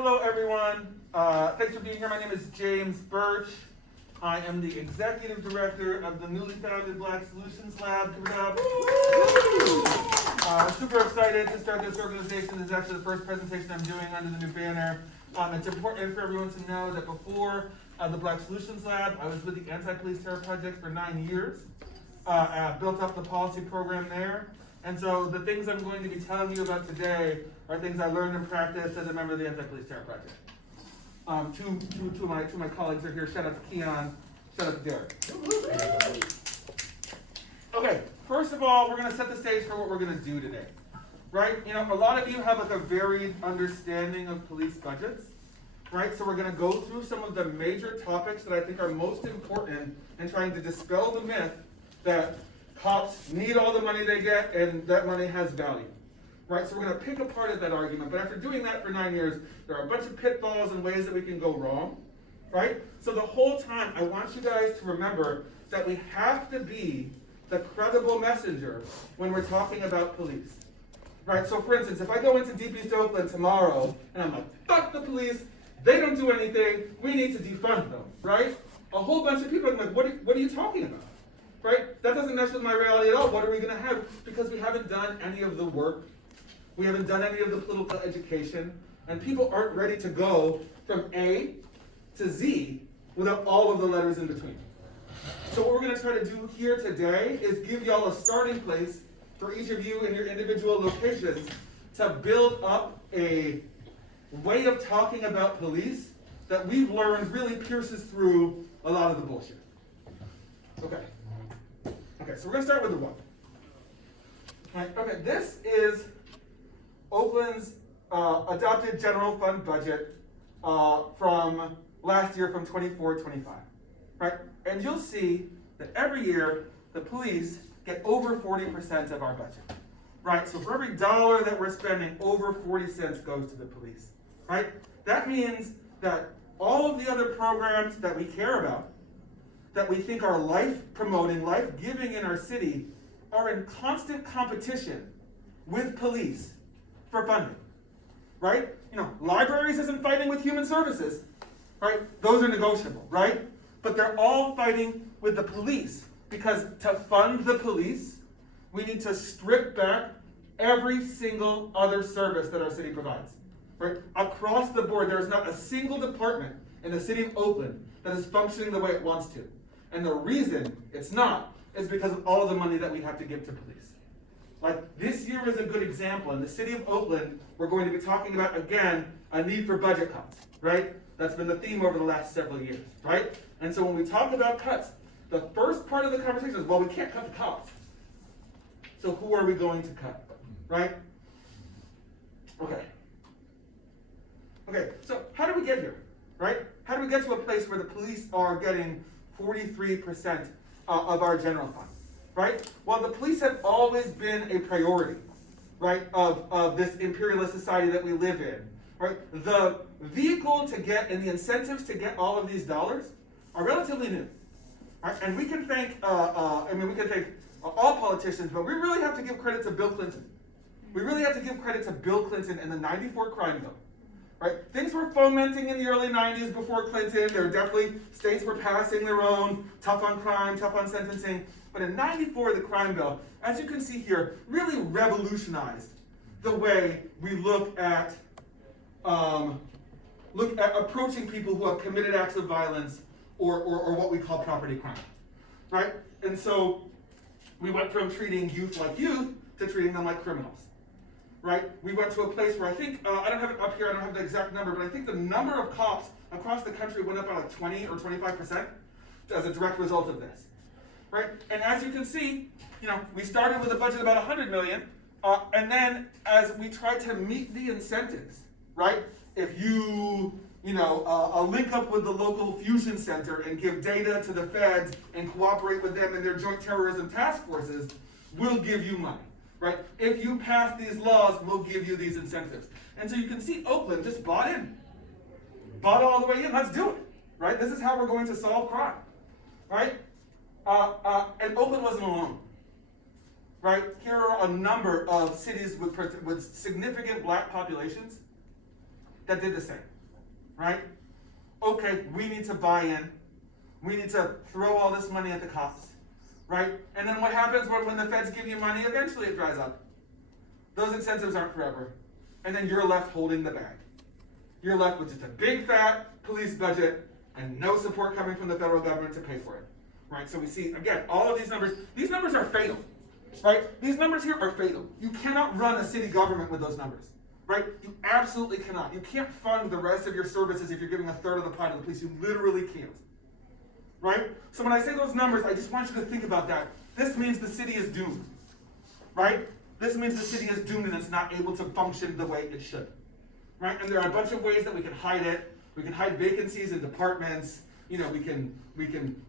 Hello, everyone. Thanks for being here. My name is James Burch. I am the executive director of the newly founded Black Solutions Lab. Give it up. I'm super excited to start this organization. This is actually the first presentation I'm doing under the new banner. It's important for everyone to know that before the Black Solutions Lab, I was with the Anti-Police Terror Project for 9 years. Built up the policy program there. And so the things I'm going to be telling you about today are things I learned and practiced as a member of the Anti-Police Terror Project. Two of my colleagues are here. Shout out to Keon. Shout out to Derek. Okay, first of all, we're going to set the stage for what we're going to do today. Right? You know, a lot of you have like a varied understanding of police budgets. Right? So we're going to go through some of the major topics that I think are most important in trying to dispel the myth that cops need all the money they get and that money has value. Right? So we're going to pick apart at that argument. But after doing that for 9 years, there are a bunch of pitfalls and ways that we can go wrong. Right? So the whole time, I want you guys to remember that we have to be the credible messenger when we're talking about police. Right? So for instance, if I go into Deep East Oakland tomorrow and I'm like, fuck the police, they don't do anything, we need to defund them. Right? A whole bunch of people are like, what are you talking about? Right? That doesn't mesh with my reality at all. What are we going to have? Because we haven't done any of the work. We haven't done any of the political education. And people aren't ready to go from A to Z without all of the letters in between. So what we're going to try to do here today is give y'all a starting place for each of you in your individual locations to build up a way of talking about police that we've learned really pierces through a lot of the bullshit. Okay. Okay, so we're going to start with the one. Right, okay, this is Oakland's adopted general fund budget from last year, from 24-25. Right, and you'll see that every year the police get over 40% of our budget. Right, so for every dollar that we're spending, over 40 cents goes to the police. Right, that means that all of the other programs that we care about, that we think are life-promoting, life-giving in our city, are in constant competition with police for funding, right? You know, libraries isn't fighting with human services, right? Those are negotiable, right? But they're all fighting with the police because to fund the police, we need to strip back every single other service that our city provides, right? Across the board, there is not a single department in the city of Oakland that is functioning the way it wants to. And the reason it's not is because of all of the money that we have to give to police. Like this year is a good example. In the city of Oakland, we're going to be talking about, again, a need for budget cuts, right? That's been the theme over the last several years, right? And so when we talk about cuts, the first part of the conversation is, well, we can't cut the cops. So who are we going to cut, right? Okay. Okay, so how do we get here, right? How do we get to a place where the police are getting 43% of our general fund, right? Well, the police have always been a priority, right, of this imperialist society that we live in, right? The vehicle to get and the incentives to get all of these dollars are relatively new, right? And we can thank, we can thank all politicians, but we really have to give credit to Bill Clinton. We really have to give credit to Bill Clinton and the '94 crime bill. Right? Things were fomenting in the early 90s before Clinton. There were definitely states were passing their own tough on crime, tough on sentencing. But in '94, the crime bill, as you can see here, really revolutionized the way we look at approaching people who have committed acts of violence or what we call property crime. Right? And so we went from treating youth like youth to treating them like criminals. Right? We went to a place where I think, I don't have it up here, I don't have the exact number, but I think the number of cops across the country went up by like 20 or 25% as a direct result of this. Right? And as you can see, you know, we started with a budget of about 100 million, and then as we tried to meet the incentives, right? If you link up with the local fusion center and give data to the feds and cooperate with them in their joint terrorism task forces, we'll give you money. Right? If you pass these laws, we'll give you these incentives. And so you can see Oakland just bought in. Bought all the way in. Let's do it. Right? This is how we're going to solve crime. Right? And Oakland wasn't alone. Right? Here are a number of cities with significant black populations that did the same, right? Okay, we need to buy in. We need to throw all this money at the cops, right? And then what happens when the feds give you money? Eventually it dries up. Those incentives aren't forever. And then you're left holding the bag. You're left with just a big fat police budget and no support coming from the federal government to pay for it, right? So we see, again, all of these numbers are fatal, right? These numbers here are fatal. You cannot run a city government with those numbers, right? You absolutely cannot. You can't fund the rest of your services if you're giving a third of the pie to the police. You literally can't, right? So when I say those numbers, I just want you to think about that. This means the city is doomed, right? This means the city is doomed and it's not able to function the way it should, right? And there are a bunch of ways that we can hide it. We can hide vacancies in departments. You know, we can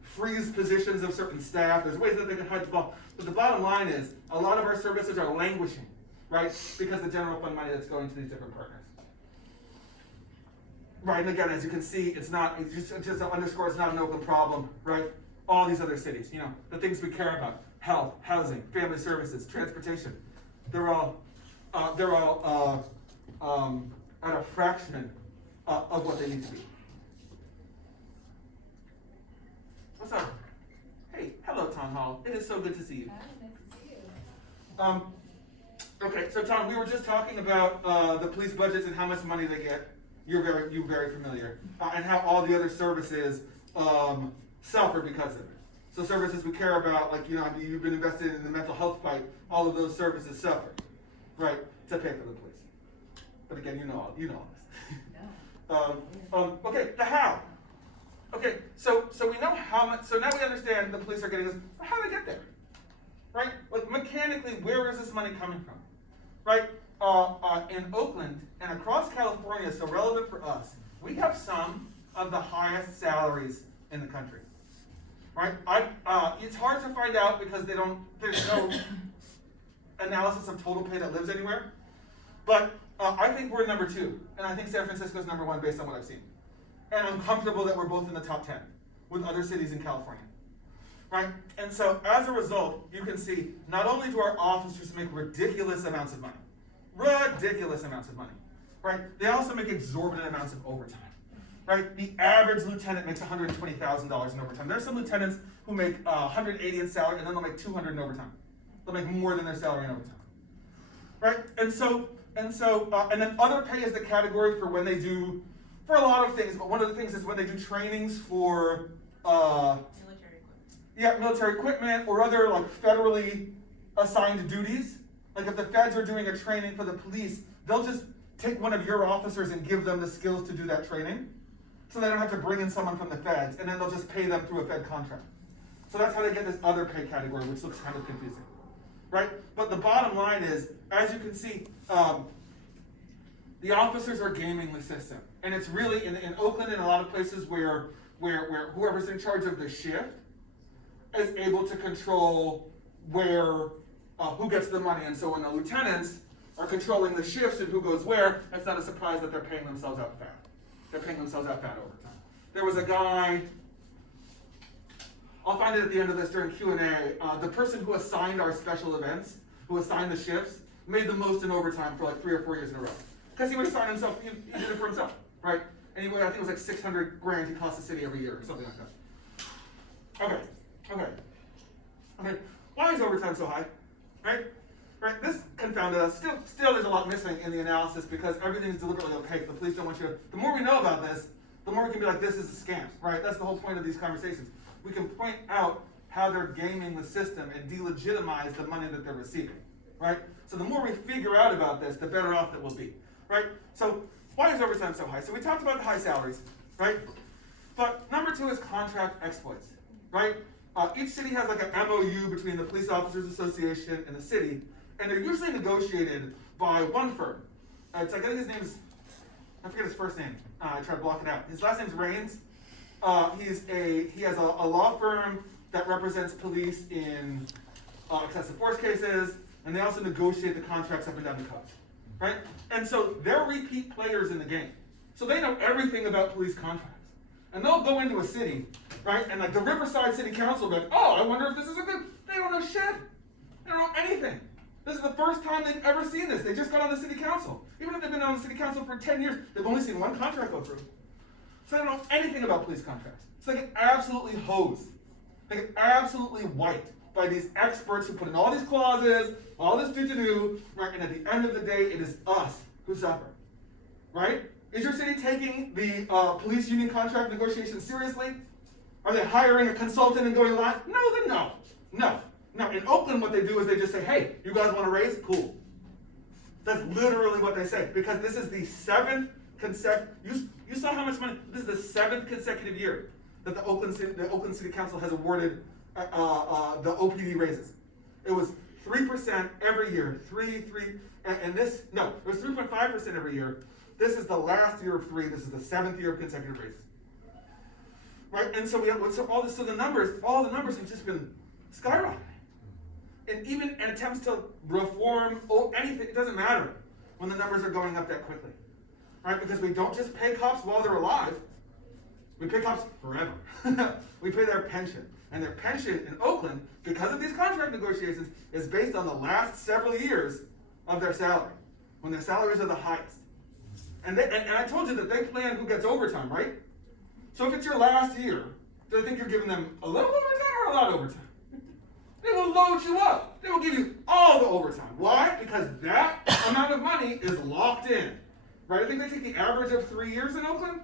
freeze positions of certain staff. There's ways that they can hide the ball. But the bottom line is, a lot of our services are languishing, right? Because the general fund money that's going to these different partners. Right, and again, as you can see, it's just to underscore, it's not an Oakland problem, right? All these other cities, you know, the things we care about: health, housing, family services, transportation. They're all at a fraction of what they need to be. What's up? Hey, hello, Town Hall. It is so good to see you. Hi, nice to see you. Okay, so Tom, we were just talking about the police budgets and how much money they get. You're very familiar, and how all the other services suffer because of it. So services we care about, like, you know, you've been invested in the mental health fight. All of those services suffer, right, to pay for the police. But again, you know all this. Okay, the how. Okay, so we know how much. So now we understand the police are getting this. How do they get there? Right? Like, mechanically, where is this money coming from? Right? In Oakland and across California, so relevant for us, we have some of the highest salaries in the country. Right? It's hard to find out because there's no analysis of total pay that lives anywhere. But I think we're number 2, and I think San Francisco's number 1 based on what I've seen. And I'm comfortable that we're both in the top 10 with other cities in California. Right? And so as a result, you can see not only do our officers make ridiculous amounts of money, right? They also make exorbitant amounts of overtime, right? The average lieutenant makes $120,000 in overtime. There's some lieutenants who make $180 in salary, and then they'll make $200 in overtime. They'll make more than their salary in overtime, right? And then other pay is the category for when they do, for a lot of things, but one of the things is when they do trainings for military equipment or other, like, federally assigned duties. Like, if the feds are doing a training for the police, they'll just take one of your officers and give them the skills to do that training, so they don't have to bring in someone from the feds, and then they'll just pay them through a fed contract. So that's how they get this other pay category, which looks kind of confusing, right? But the bottom line is, as you can see, the officers are gaming the system. And it's really, in Oakland and a lot of places where whoever's in charge of the shift is able to control who gets the money. And so when the lieutenants are controlling the shifts and who goes where, it's not a surprise that they're paying themselves out fat. They're paying themselves out fat over time. There was a guy, I'll find it at the end of this during Q&A, the person who assigned our special events, who assigned the shifts, made the most in overtime for like 3 or 4 years in a row. Because he would assign himself, he did it for himself, right? Anyway, I think it was like $600,000 he cost the city every year or something like that. Okay. Why is overtime so high? Right? This confounded us. Still there's a lot missing in the analysis because everything is deliberately opaque. The police don't want you to, the more we know about this, the more we can be like, this is a scam, right? That's the whole point of these conversations. We can point out how they're gaming the system and delegitimize the money that they're receiving, right? So the more we figure out about this, the better off that we'll be, right? So why is overtime so high? So we talked about the high salaries, right? But number 2 is contract exploits, right? Each city has like an MOU between the Police Officers Association and the city, and they're usually negotiated by one firm. It's like, I think his name's, I forget his first name. I try to block it out. His last name's Rains. He has a law firm that represents police in excessive force cases, and they also negotiate the contracts up and down the coast, right? And so they're repeat players in the game. So they know everything about police contracts. And they'll go into a city, right? And like the Riverside City Council will be like, oh, I wonder if this is a good, they don't know shit. They don't know anything. This is the first time they've ever seen this. They just got on the city council. Even if they've been on the city council for 10 years, they've only seen one contract go through. So they don't know anything about police contracts. So they get absolutely hosed. They get absolutely wiped by these experts who put in all these clauses, all this do-do-do, right? And at the end of the day, it is us who suffer, right? Is your city taking the police union contract negotiations seriously? Are they hiring a consultant and going live? No. No. In Oakland, what they do is they just say, hey, you guys want to raise? Cool. That's literally what they say, because this is the seventh consecutive, you saw how much money, this is the 7th consecutive year that the Oakland City Council has awarded the OPD raises. It was 3% every year, it was 3.5% every year. This is the last year of 3, this is the 7th year of consecutive raises. Right, and so all the numbers have just been skyrocketing. And even in attempts to reform anything, it doesn't matter when the numbers are going up that quickly. Right, because we don't just pay cops while they're alive, we pay cops forever. We pay their pension. And their pension in Oakland, because of these contract negotiations, is based on the last several years of their salary, when their salaries are the highest. And I told you that they plan who gets overtime, right? So if it's your last year, do they think you're giving them a little overtime or a lot of overtime? They will load you up. They will give you all the overtime. Why? Because that amount of money is locked in. Right? I think they take the average of 3 years in Oakland.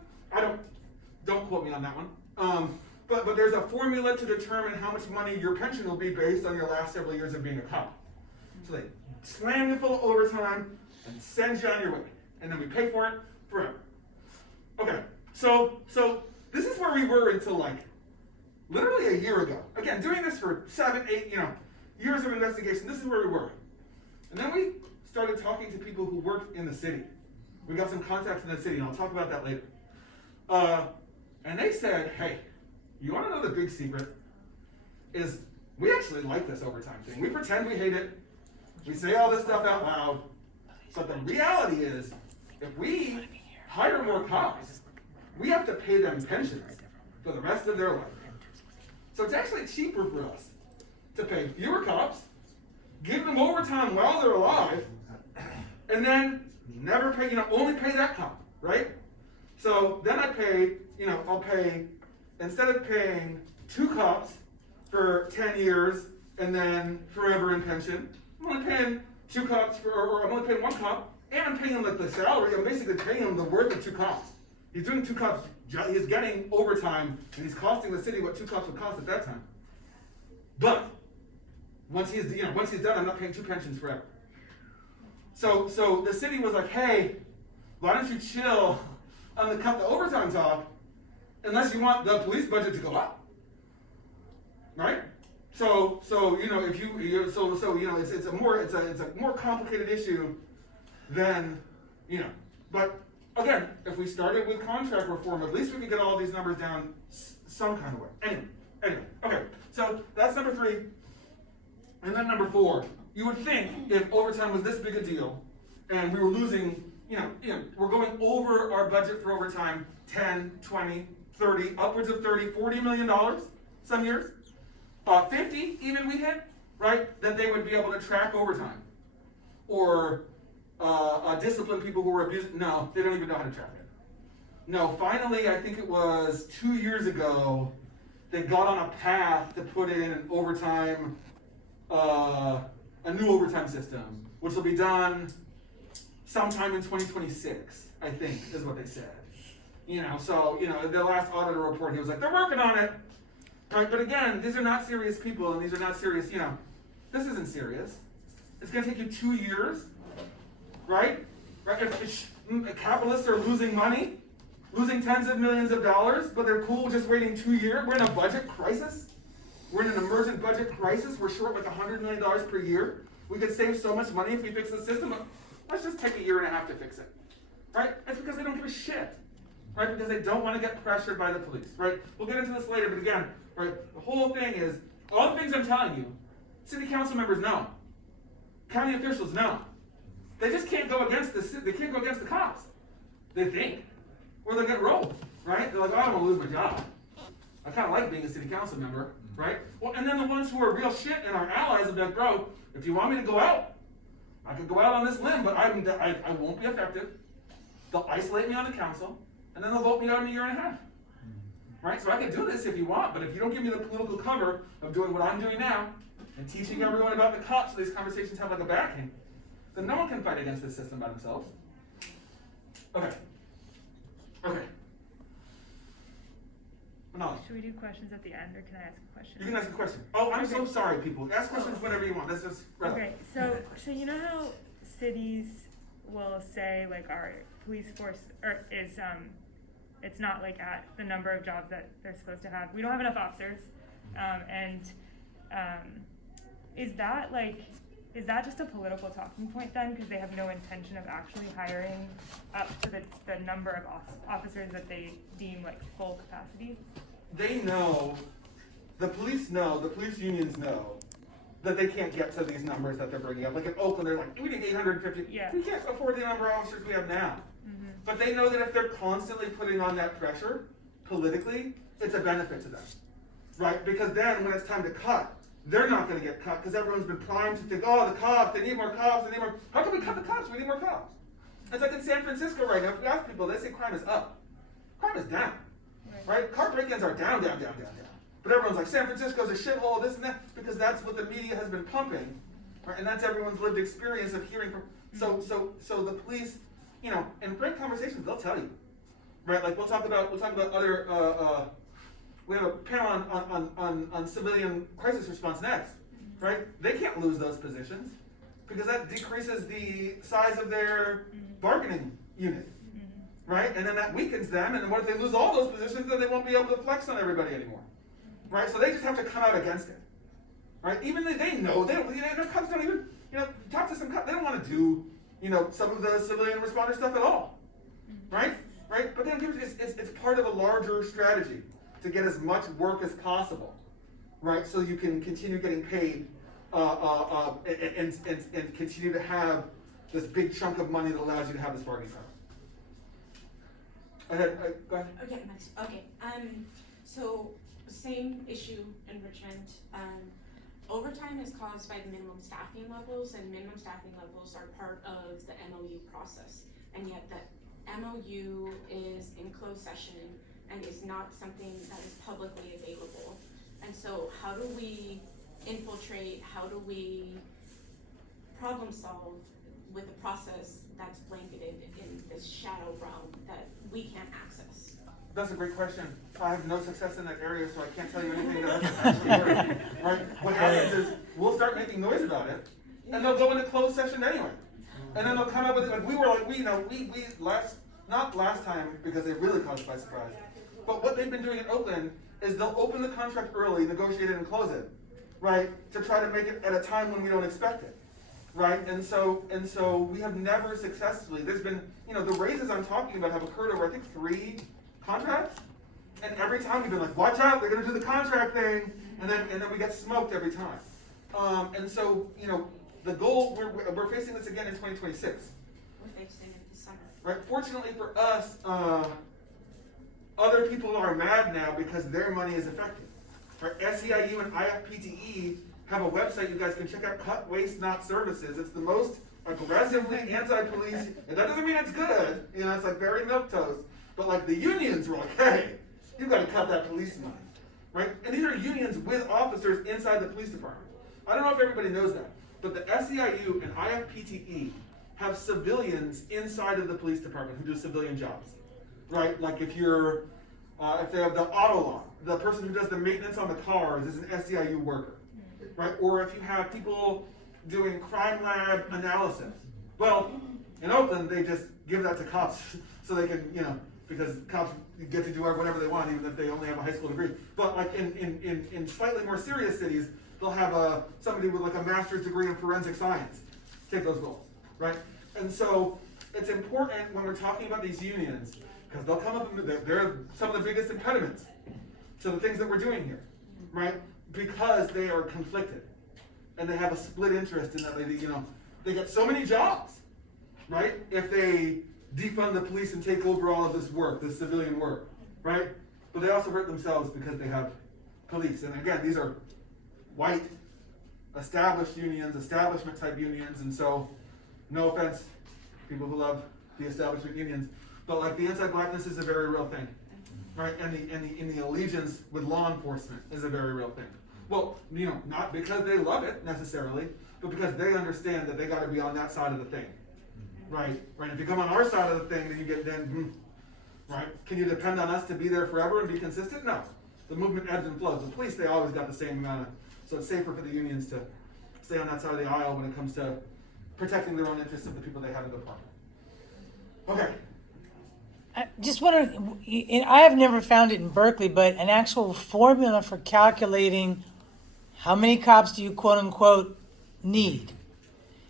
Don't quote me on that one. But there's a formula to determine how much money your pension will be based on your last several years of being a cop. So they slam you full of overtime and send you on your way. And then we pay for it forever. Okay, so this is where we were until literally a year ago. Again, doing this for 7, 8, years of investigation, this is where we were. And then we started talking to people who worked in the city. We got some contacts in the city, and I'll talk about that later. And they said, hey, you want to know the big secret? Is we actually like this overtime thing. We pretend we hate it. We say all this stuff out loud. But the reality is, if we hire more cops, we have to pay them pensions for the rest of their life. So it's actually cheaper for us to pay fewer cops, give them overtime while they're alive, and then never pay, only pay that cop, right? So then I'll pay, instead of paying 2 cops for 10 years and then forever in pension, I'm only paying 2 cops or I'm only paying 1 cop, and I'm paying him the salary. I'm basically paying him the worth of 2 cops. He's doing 2 cops, he's getting overtime, and he's costing the city what 2 cops would cost at that time. But once he's done, I'm not paying 2 pensions forever. So the city was like, hey, why don't you chill on the cut the overtime talk, unless you want the police budget to go up, right? So it's a more complicated issue than, but again, if we started with contract reform, at least we could get all these numbers down some kind of way. Anyway, okay, so that's number 3. And then number 4, you would think if overtime was this big a deal, and we were losing, we're going over our budget for overtime 10, 20, 30, upwards of 30, $40 million some years, 50 even we hit, right? That they would be able to track overtime or discipline people who were abusing. No, they don't even know how to track it. No, finally, I think it was 2 years ago, they got on a path to put in an overtime, a new overtime system, which will be done sometime in 2026, I think, is what they said. The last auditor report, he was like, they're working on it. Right, but again, these are not serious people, and these are not serious, this isn't serious. It's gonna take you 2 years, right? If capitalists are losing money, losing tens of millions of dollars, but they're cool just waiting 2 years. We're in a budget crisis. We're in an emergent budget crisis. We're short $100 million per year. We could save so much money if we fix the system, but let's just take 1.5 years to fix it, right? It's because they don't give a shit, right? Because they don't want to get pressured by the police, right? We'll get into this later, but again, right, the whole thing is, all the things I'm telling you, city council members know. County officials know. They just can't go against the cops. They think. Or they'll get rolled, right? They're like, oh, I'm gonna lose my job. I kind of like being a city council member, right? Well, and then the ones who are real shit and our allies will be like, bro, if you want me to go out, I could go out on this limb, but I won't be effective. They'll isolate me on the council, and then they'll vote me out in a year and a half. Right? So I can do this if you want, but if you don't give me the political cover of doing what I'm doing now, and teaching everyone about the cops so these conversations have like a backing, then no one can fight against this system by themselves. Okay. Manali. Should we do questions at the end, or can I ask a question? You can ask a question. Oh, I'm so sorry, people. Ask questions whenever you want. This is Okay, so you know how cities will say like our police force it's not like at the number of jobs that they're supposed to have. We don't have enough officers, is that just a political talking point then? Because they have no intention of actually hiring up to the number of officers that they deem like full capacity? They know, the police unions know that they can't get to these numbers that they're bringing up. Like in Oakland, they're like, we need 850. Yeah. We can't afford the number of officers we have now. Mm-hmm. But they know that if they're constantly putting on that pressure, politically, it's a benefit to them, right? Because then when it's time to cut, they're not going to get cut because everyone's been primed to think, oh, the cops, they need more cops, they need more. How can we cut the cops? We need more cops. It's like in San Francisco right now, if you ask people, they say crime is up. Crime is down, right? Car break-ins are down. But everyone's like, San Francisco's a shithole, this and that, because that's what the media has been pumping, right? And that's everyone's lived experience of hearing from. So the police, you know, in great conversations, they'll tell you, right? Like we'll talk about other. We have a panel on civilian crisis response next, right? They can't lose those positions because that decreases the size of their bargaining unit, right? And then that weakens them. And then what if they lose all those positions? Then they won't be able to flex on everybody anymore, right? So they just have to come out against it, right? Even they know they don't. You know, their cops don't even. You know, talk to some cops. They don't want to do, you know, some of the civilian responder stuff at all, right? Right? But then it's part of a larger strategy to get as much work as possible, right? So you can continue getting paid and continue to have this big chunk of money that allows you to have this bargaining power. Go ahead. Okay, next. Okay. So same issue in Richmond. Overtime is caused by the minimum staffing levels, and minimum staffing levels are part of the MOU process. And yet the MOU is in closed session and is not something that is publicly available. And so how do we infiltrate, how do we problem solve with a process that's blanketed in this shadow realm that we can't access? That's a great question. I have no success in that area, so I can't tell you anything that actually works. Right? What happens is we'll start making noise about it, and they'll go into closed session anyway. And then they'll come up with it like we not last time because they really caught us by surprise. But what they've been doing in Oakland is they'll open the contract early, negotiate it, and close it, right? To try to make it at a time when we don't expect it, right? And so we have never successfully. There's been, you know, the raises I'm talking about have occurred over I think 3 contracts, and every time we've been like, watch out, they're going to do the contract thing, and then we get smoked every time. And so, you know, the goal we're facing this again in 2026. We're facing it this summer. Right. Fortunately for us. Other people are mad now because their money is affected. Right? SEIU and IFPTE have a website you guys can check out, Cut Waste Not Services. It's the most aggressively anti-police, and that doesn't mean it's good. You know, it's like very milquetoast. But like the unions were like, hey, you've got to cut that police money. Right? And these are unions with officers inside the police department. I don't know if everybody knows that, but the SEIU and IFPTE have civilians inside of the police department who do civilian jobs. Right, like if they have the auto lot, the person who does the maintenance on the cars is an SEIU worker, right? Or if you have people doing crime lab analysis. Well, in Oakland, they just give that to cops so they can, you know, because cops get to do whatever they want, even if they only have a high school degree. But like in slightly more serious cities, they'll have somebody with like a master's degree in forensic science take those roles, right? And so it's important when we're talking about these unions, because they'll come up and they're some of the biggest impediments to the things that we're doing here, right? Because they are conflicted, and they have a split interest in that they get so many jobs, right? If they defund the police and take over all of this work, this civilian work, right? But they also hurt themselves because they have police. And again, these are white, established unions, establishment type unions, and so no offense, people who love the establishment unions, but like the anti-blackness is a very real thing, right? And the allegiance with law enforcement is a very real thing. Well, you know, not because they love it necessarily, but because they understand that they got to be on that side of the thing, right? Right. If you come on our side of the thing, then you get right? Can you depend on us to be there forever and be consistent? No. The movement ebbs and flows. The police, they always got the same amount of, so it's safer for the unions to stay on that side of the aisle when it comes to protecting their own interests of the people they have in the department. Okay. I just wonder, I have never found it in Berkeley, but an actual formula for calculating how many cops do you quote unquote need?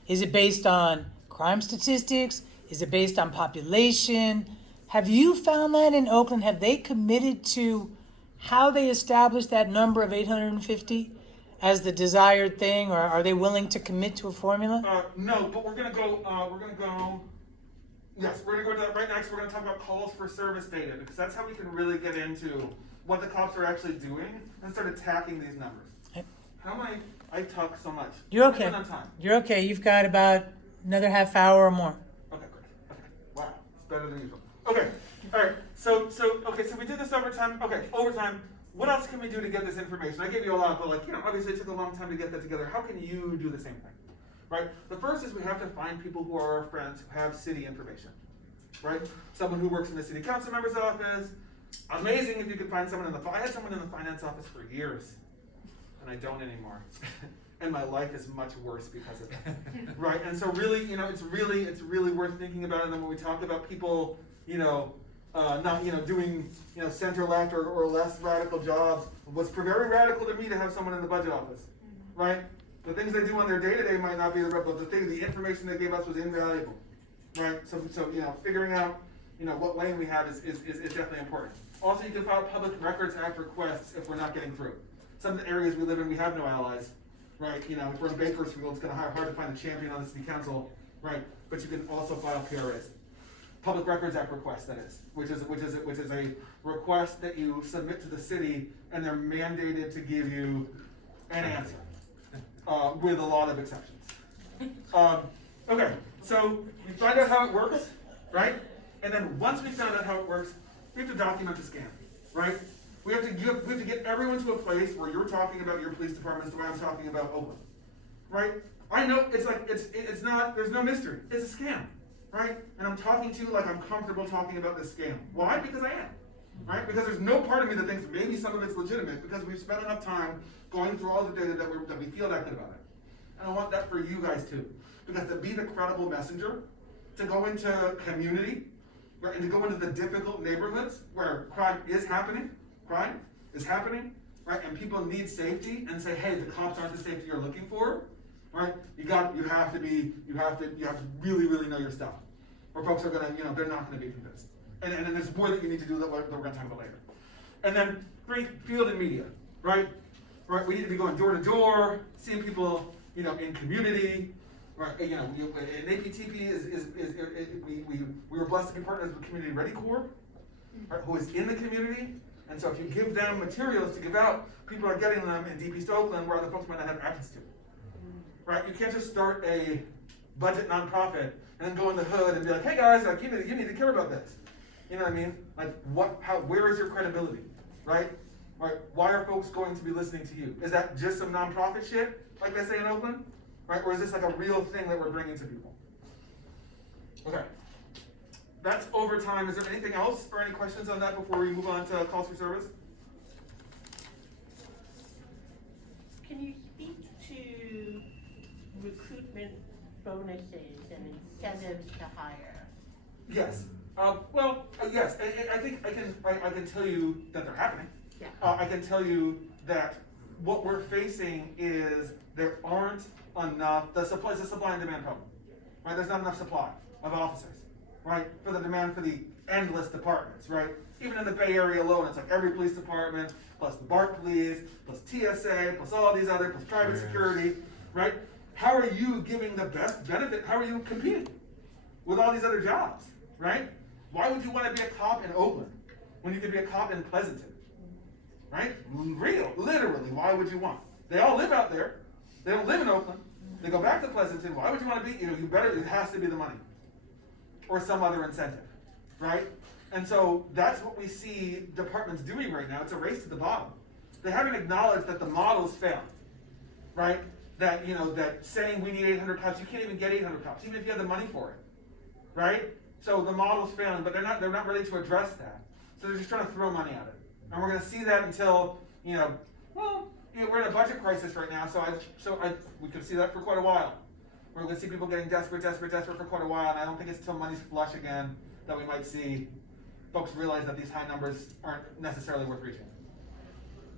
Is it based on crime statistics? Is it based on population? Have you found that in Oakland? Have they committed to how they established that number of 850 as the desired thing, or are they willing to commit to a formula? No, but we're gonna go, yes, we're gonna go to that right next. We're gonna talk about calls for service data, because that's how we can really get into what the cops are actually doing and start attacking these numbers. Yep. How am I talk so much? You're okay. On time. You're okay. You've got about another half hour or more. Okay, great. Okay. Wow, it's better than usual. Okay, all right. So we did this overtime. Okay, overtime. What else can we do to get this information? I gave you a lot, but like, you know, obviously it took a long time to get that together. How can you do the same thing? Right? The first is we have to find people who are our friends who have city information. Right? Someone who works in the city council member's office. Amazing if you could find someone I had someone in the finance office for years, and I don't anymore. And my life is much worse because of it. Right? And so really, you know, it's really worth thinking about it. And then when we talk about people, you know, not, you know, doing, you know, center left or less radical jobs, was very radical to me to have someone in the budget office, right? The things they do on their day-to-day might not be but the information they gave us was invaluable, right? So you know, figuring out, you know, what lane we have is definitely important. Also, you can file Public Records Act requests if we're not getting through. Some of the areas we live in, we have no allies, right? You know, if we're in Bakersfield, it's gonna hard to find a champion on the city council, right? But you can also file PRAs. Public Records Act request, that is, which is a request that you submit to the city, and they're mandated to give you an answer, with a lot of exceptions. Okay, so we find out how it works, right? And then once we found out how it works, we have to document the scam, right? We have to get everyone to a place where you're talking about your police departments the way I'm talking about Oakland, right? I know it's like it's not. There's no mystery. It's a scam. Right? And I'm talking to you like I'm comfortable talking about this scam. Why? Because I am. Right? Because there's no part of me that thinks maybe some of it's legitimate, because we've spent enough time going through all the data that we feel that good about it. And I want that for you guys too. Because to be the credible messenger, to go into community, right, and to go into the difficult neighborhoods where crime is happening, right, and people need safety, and say, hey, the cops aren't the safety you're looking for, right? You have to really know your stuff, or folks are gonna, you know, they're not gonna be convinced. And then there's more that you need to do that we're gonna talk about later. And then field and media, right? Right. We need to be going door to door, seeing people, you know, in community, right? You know, in APTP we were blessed to be partners with Community Ready Corps, right, who is in the community. And so if you give them materials to give out, people are getting them in Deep East Oakland where other folks might not have access to. Right? You can't just start a budget nonprofit and then go in the hood and be like, hey guys, like you need to care about this. You know what I mean? Like where is your credibility? Right? Right? Why are folks going to be listening to you? Is that just some nonprofit shit, like they say in Oakland? Right? Or is this like a real thing that we're bringing to people? Okay. That's overtime. Is there anything else or any questions on that before we move on to calls for service? Can you speak to recruitment bonuses and incentives to hire? Yes. Yes. I think I can tell you that they're happening. Yeah. I can tell you that what we're facing is there aren't enough. The supply is a supply and demand problem, right? There's not enough supply of officers, right? For the demand for the endless departments, right? Even in the Bay Area alone, it's like every police department plus the BART police plus TSA plus all these other plus private security, right? How are you giving the best benefit? How are you competing with all these other jobs, right? Why would you want to be a cop in Oakland when you could be a cop in Pleasanton, right? Literally, why would you want? They all live out there. They don't live in Oakland. They go back to Pleasanton. Why would you want to be? You better. It has to be the money, or some other incentive, right? And so that's what we see departments doing right now. It's a race to the bottom. They haven't acknowledged that the models failed, right? That that saying we need 800 cops, you can't even get 800 cops, even if you have the money for it, right? So the model's failing, but they're not ready to address that. So they're just trying to throw money at it, and we're going to see that until we're in a budget crisis right now. We could see that for quite a while. We're going to see people getting desperate for quite a while, and I don't think it's until money's flush again that we might see folks realize that these high numbers aren't necessarily worth reaching,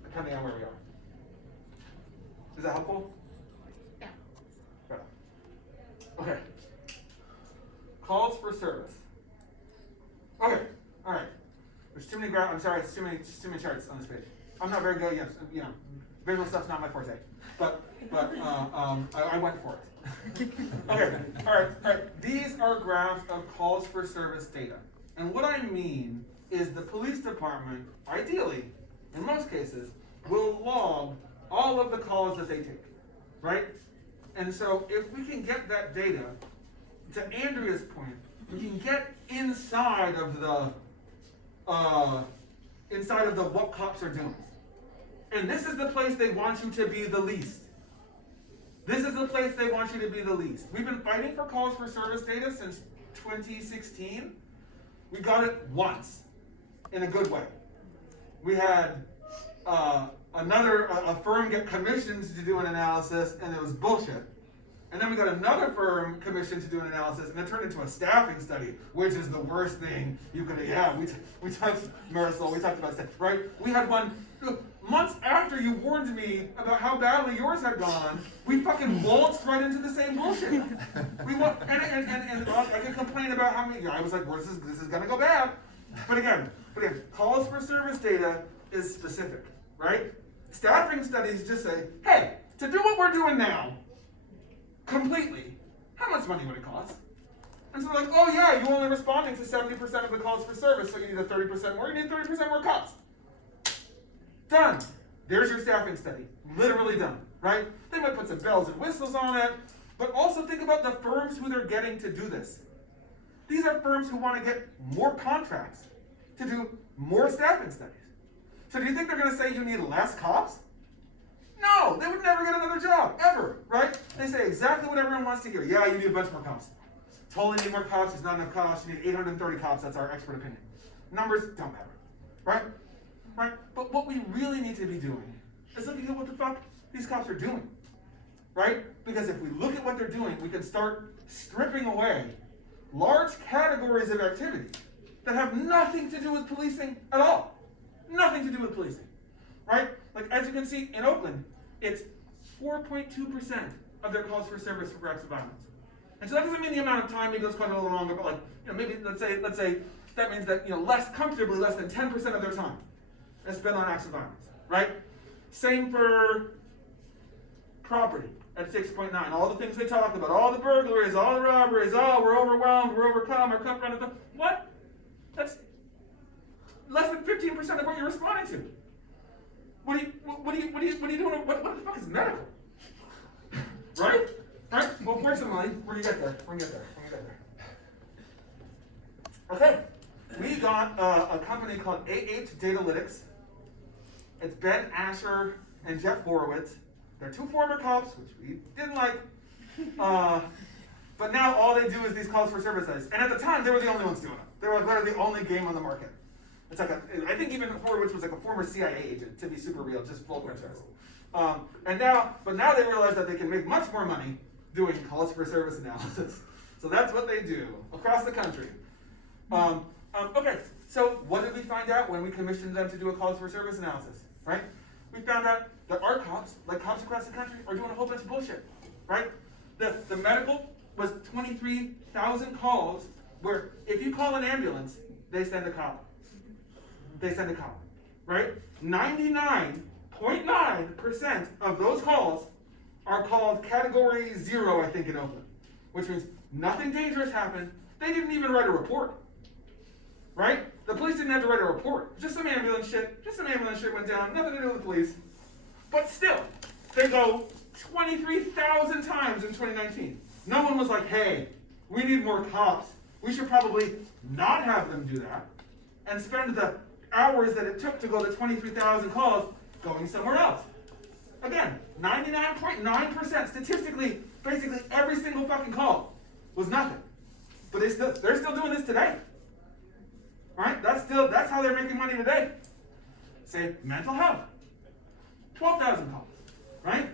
depending on where we are. Is that helpful? Yeah. Right. Okay. Calls for service. Okay. All right. There's too many I'm sorry. It's too many charts on this page. I'm not very good. Yes. Visual stuff's not my forte. But I went for it. Okay. All right. These are graphs of calls for service data. And what I mean is the police department, ideally, in most cases, will log all of the calls that they take, right? And so if we can get that data, to Andrea's point, we can get inside of the what cops are doing. And this is the place they want you to be the least. This is the place they want you to be the least. We've been fighting for calls for service data since 2016. We got it once, in a good way. We had a firm get commissioned to do an analysis, and it was bullshit. And then we got another firm commissioned to do an analysis, and it turned into a staffing study, which is the worst thing you could have. We talked, Marisol, we talked about staff, right? We had one, months after you warned me about how badly yours had gone, we fucking waltzed right into the same bullshit. And I could complain about how many, I was like, well, this is gonna go bad. But again, calls for service data is specific, right? Staffing studies just say, hey, to do what we're doing now, completely, how much money would it cost? And so they're like, oh yeah, you're only responding to 70% of the calls for service, so you need a 30% more, you need 30% more cops. Done. There's your staffing study. Literally done, right? They might put some bells and whistles on it, but also think about the firms who they're getting to do this. These are firms who want to get more contracts to do more staffing studies. So do you think they're going to say you need less cops? No, they would never get another job, ever, right? They say exactly what everyone wants to hear. Yeah, you need a bunch more cops. Totally need more cops, there's not enough cops, you need 830 cops, that's our expert opinion. Numbers don't matter, right? Right? But what we really need to be doing is looking at what the fuck these cops are doing, right? Because if we look at what they're doing, we can start stripping away large categories of activity that have nothing to do with policing at all. Nothing to do with policing, right? Like, as you can see, in Oakland, it's 4.2% of their calls for service for acts of violence. And so that doesn't mean the amount of time, maybe those calls are a little longer, but like, maybe let's say that means that, less than 10% of their time is spent on acts of violence, right? Same for property at 6.9. All the things they talk about, all the burglaries, all the robberies, we're overwhelmed, we're overcome, our cup running. What? That's less than 15% of what you're responding to. What are you doing? What the fuck is medical? Right? Right? Well, fortunately, we're gonna get there. Okay. We got a company called AH Datalytics. It's Ben Asher and Jeff Horowitz. They're two former cops, which we didn't like. But now all they do is these calls for service studies. And at the time, they were the only ones doing it. They were like literally the only game on the market. It's like I think even Horowitz was like a former CIA agent, to be super real, just full interest. But now they realize that they can make much more money doing calls for service analysis. So that's what they do across the country. Okay, so what did we find out when we commissioned them to do a calls for service analysis, right? We found out that our cops, like cops across the country, are doing a whole bunch of bullshit, right? The medical was 23,000 calls where if you call an ambulance, they send a cop. Right? 99.9% of those calls are called category 0, I think, in Oakland, which means nothing dangerous happened. They didn't even write a report. Right? The police didn't have to write a report. Just some ambulance shit went down, nothing to do with the police. But still, they go 23,000 times in 2019. No one was like, hey, we need more cops. We should probably not have them do that and spend the hours that it took to go to 23,000 calls going somewhere else. Again, 99.9% statistically, basically every single fucking call was nothing. But they're still doing this today. Right? That's how they're making money today. Say mental health. 12,000 calls. Right?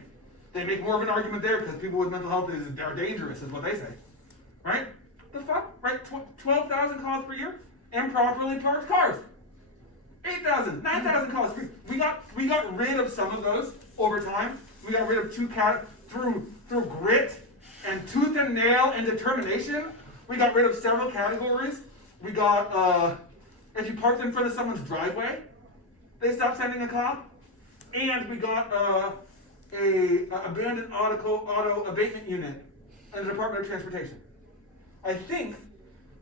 They make more of an argument there because people with mental health are dangerous, is what they say. Right? The fuck? Right? 12,000 calls per year? Improperly parked cars. 8,000, 9,000 calls per year. We got rid of some of those over time. We got rid of through grit and tooth and nail and determination. We got rid of several categories. We got if you parked in front of someone's driveway, they stopped sending a cop. And we got a abandoned auto abatement unit in the Department of Transportation. I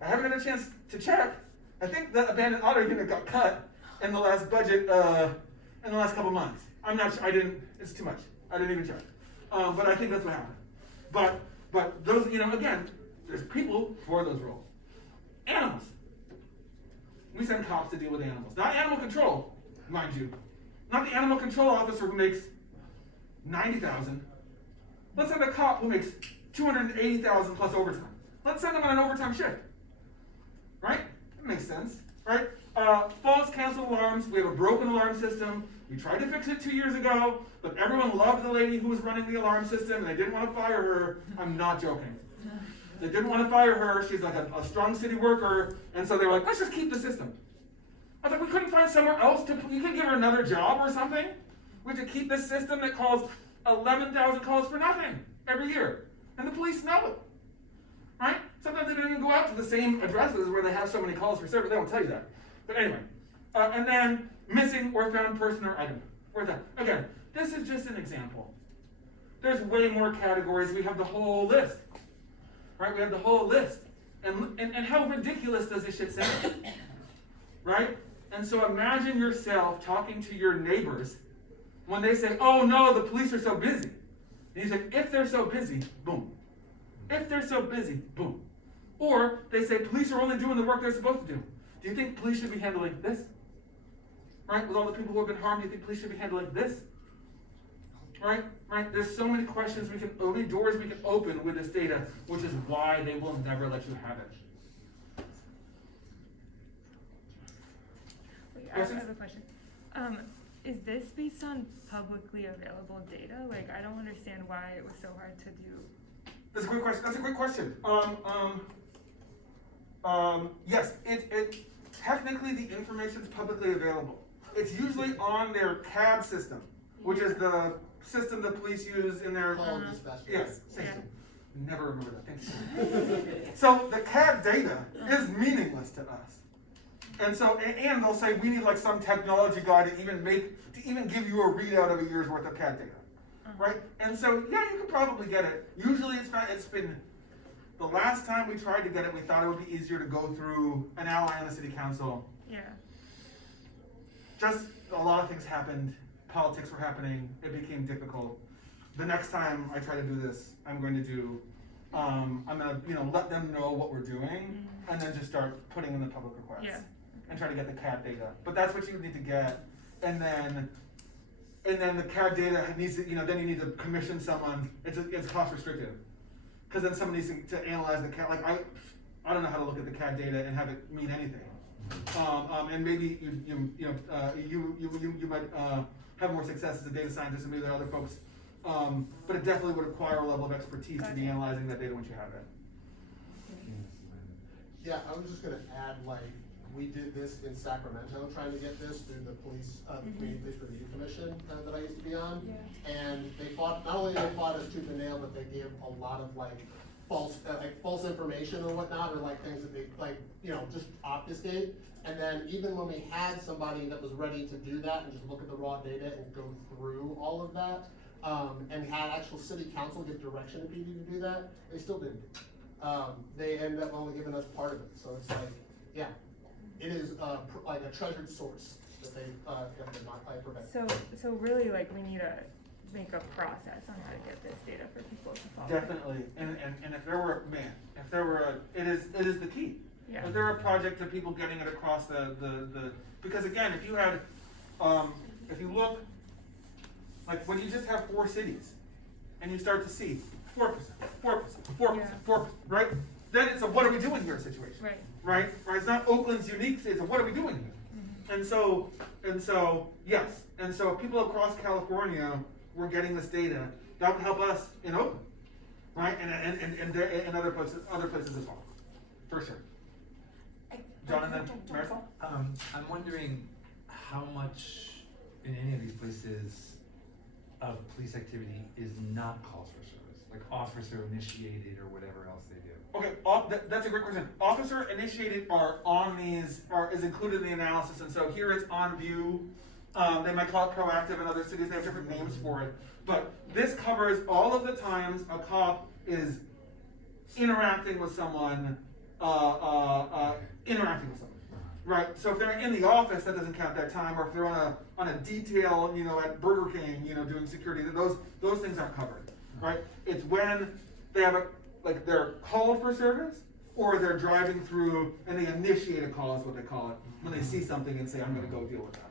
haven't had a chance to check. I think the abandoned auto unit got cut in the last budget in the last couple months. I'm not sure. It's too much. I didn't even check. But I think that's what happened. But those, again, there's people for those roles. Animals. We send cops to deal with animals. Not animal control, mind you. Not the animal control officer who makes $90,000. Let's send a cop who makes $280,000 plus overtime. Let's send them on an overtime shift. Right? That makes sense. Right? False cancel alarms. We have a broken alarm system. We tried to fix it 2 years ago, but everyone loved the lady who was running the alarm system and they didn't want to fire her. I'm not joking. They didn't want to fire her. She's like a strong city worker. And so they were like, let's just keep the system. I was like, we couldn't find somewhere else you could give her another job or something. We had to keep this system that calls 11,000 calls for nothing every year. And the police know it. Right? Sometimes they don't even go out to the same addresses where they have so many calls for service. They don't tell you that. But anyway. And then missing or found person or item. Or that. Again, this is just an example. There's way more categories. We have the whole list. Right? We have the whole list. And how ridiculous does this shit sound? Right? And so imagine yourself talking to your neighbors when they say, oh no, the police are so busy. And you say, if they're so busy, boom. If they're so busy, boom. Or they say, police are only doing the work they're supposed to do. Do you think police should be handling this? Right? With all the people who have been harmed, do you think police should be handling this? Right? Right? There's so many questions so many doors we can open with this data, which is why they will never let you have it. I have a question. Is this based on publicly available data? Like, I don't understand why it was so hard to do. That's a great question. Yes, it technically the information is publicly available. It's usually on their CAD system, which is the system the police use in their Call dispatch. Yes, Yeah. never remember that. Thank you. So the CAD data is meaningless to us. And so, and they'll say we need like some technology guy to even give you a readout of a year's worth of CAD data, right? And so, yeah, you could probably get it. Usually, it's been the last time we tried to get it, we thought it would be easier to go through an ally in the city council. Yeah. Just a lot of things happened. Politics were happening. It became difficult. The next time I try to do this, I'm going to let them know what we're doing, and then just start putting in the public requests. Yeah. And try to get the CAD data. But that's what you need to get. And then the CAD data needs to, then you need to commission someone. It's cost restrictive. Because then someone needs to analyze the CAD. Like I don't know how to look at the CAD data and have it mean anything. And maybe you might have more success as a data scientist and maybe there are other folks. But it definitely would require a level of expertise to be analyzing that data once you have it. Yeah, I was just gonna add, we did this in Sacramento, trying to get this through the Community Police Review Commission that I used to be on. Yeah. And they fought, not only they fought us tooth and nail, but they gave a lot of false information or whatnot, or things that they just obfuscate. And then even when we had somebody that was ready to do that and just look at the raw data and go through all of that, and had actual city council give direction to PD to do that, they still didn't. They ended up only giving us part of it. So it's it is a treasured source that they provide. So really, we need a make a process on how to get this data for people to follow. Definitely, and if there were, it is the key. Yeah. If there were a project of people getting it across the, because again, if you had, if you look, like when you just have 4 cities, and you start to see 4%, 4%, right? Then it's a what are we doing here situation. Right. Right? It's not Oakland's unique, it's a what are we doing here? And so, yes. And so if people across California were getting this data, that would help us in Oakland, right? And other places as well, for sure. John and then Marisol? I'm wondering how much in any of these places of police activity is not calls for service, like officer initiated or whatever else they do. Okay, that's a great question. Officer initiated are on these, is included in the analysis, and so here it's on view. They might call it proactive in other cities, they have different names for it. But this covers all of the times a cop is interacting with someone, right? So if they're in the office, that doesn't count that time, or if they're on a detail, at Burger King, doing security, those things aren't covered, right? It's when they have they're called for service, or they're driving through and they initiate a call is what they call it, when they see something and say, I'm gonna go deal with that.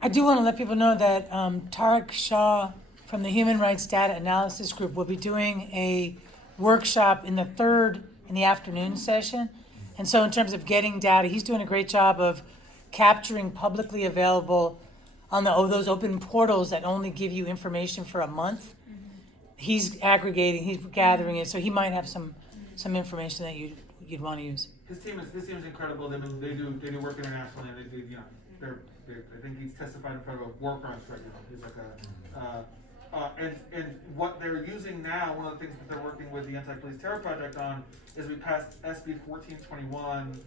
I do want to let people know that Tarek Shah from the Human Rights Data Analysis Group will be doing a workshop in the afternoon session. And so in terms of getting data, he's doing a great job of capturing publicly available on those open portals that only give you information for a month. He's aggregating, he's gathering it, so he might have some information that you'd want to use. His team is incredible. They do work internationally, and they do, I think he's testified in front of a war crimes tribunal. He's like and what they're using now, one of the things that they're working with the Anti-Police Terror Project on, is we passed SB 1421